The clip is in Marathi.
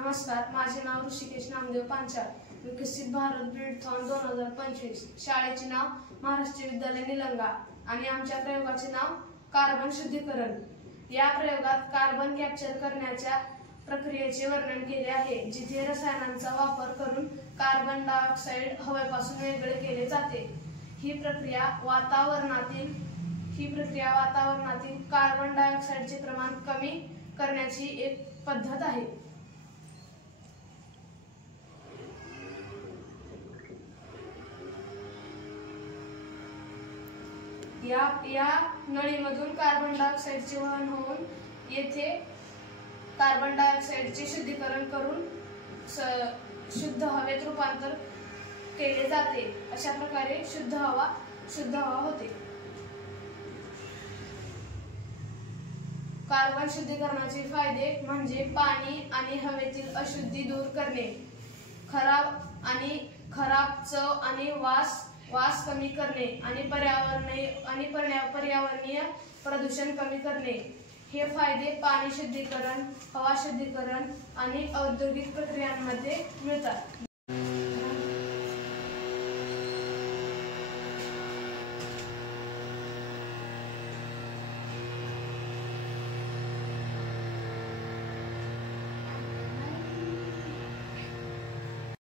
नमस्कार, माझे नाव ऋषिकेश नामदेव पांचाळ. विकसित भारत ब्रीडथॉन 2025. शाळेचे नाव महाराष्ट्र विद्यालय निलंगा आणि आमच्या प्रयोगाचे नाव कार्बन शुद्धीकरण. या प्रयोगात कार्बन कॅप्चर करण्याच्या प्रक्रियेचे वर्णन केले आहे, जिथे रसायनांचा वापर करून कार्बन डायऑक्साईड हवेपासून वेगळे केले जाते. ही प्रक्रिया वातावरणातील कार्बन डायऑक्साईडचे प्रमाण कमी करण्याची एक पद्धत आहे. या नळीमधून कार्बन डायऑक्साईडचे वहन होऊन येथे कार्बन डायऑक्साईडचे शुद्धीकरण करून शुद्ध हवेत रूपांतर केले जाते. अशा प्रकारे शुद्ध हवा होते. कार्बन शुद्धीकरणाचे फायदे म्हणजे पाणी आणि हवेतील अशुद्धी दूर करणे, खराब चव आणि वास कमी करणे आणि पर्यावरणीय प्रदूषण कमी करणे. हे फायदे पाणी शुद्धीकरण, हवा शुद्धीकरण आणि औद्योगिक प्रक्रियांमध्ये मिळतात.